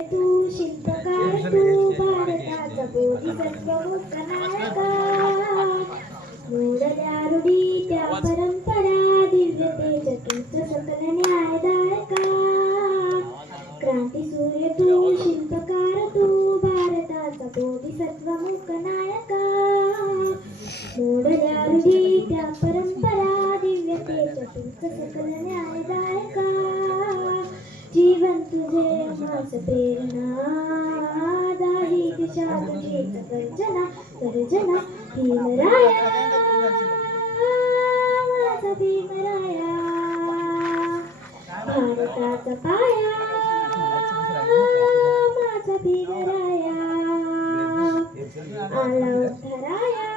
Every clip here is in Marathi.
तू शिल्पकार तू भारताचा बोधिसत्व मुक्तनायका मोडल्या रूढी त्या परंपरा दिव्यते चतुर्थ सकल न्यायदायका क्रांती सूर्य तू शिल्पकार तू भारताचा बोधिसत्व मुक्तनायका मोडल्या रूढी त्या परंपरा दिव्यते चतुर्थ सकल न्यायदायका जीवन तुझे आम्हास प्रेरणा दाही दिशा तुझीच गर्जना गर्जना भीमराया माझा भीमराया भारताचा पाया माझा भीमराया आला उद्धराया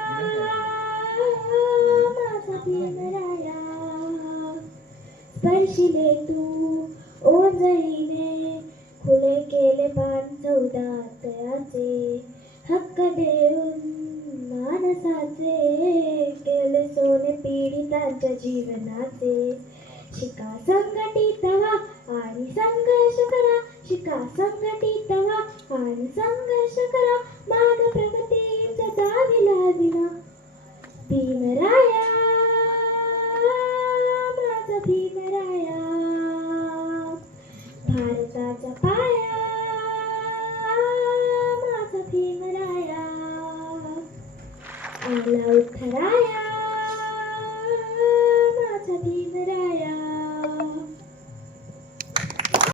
माझा भीमराया स्पर्शिले तू ओंजळीने खुले केले बाण चौदातयाचे हक्क देऊन मानसाचे केले सोने पीडितांच्या जीवनाचे शिका संघटित व्हा आणि संघर्ष करा शिका संघटित व्हा आणि संघर्ष करा माग प्रगतीचा दाविला दिना भीमराया माझा भीमराया भारताचा पाया माझा भीमराया आला उद्धराया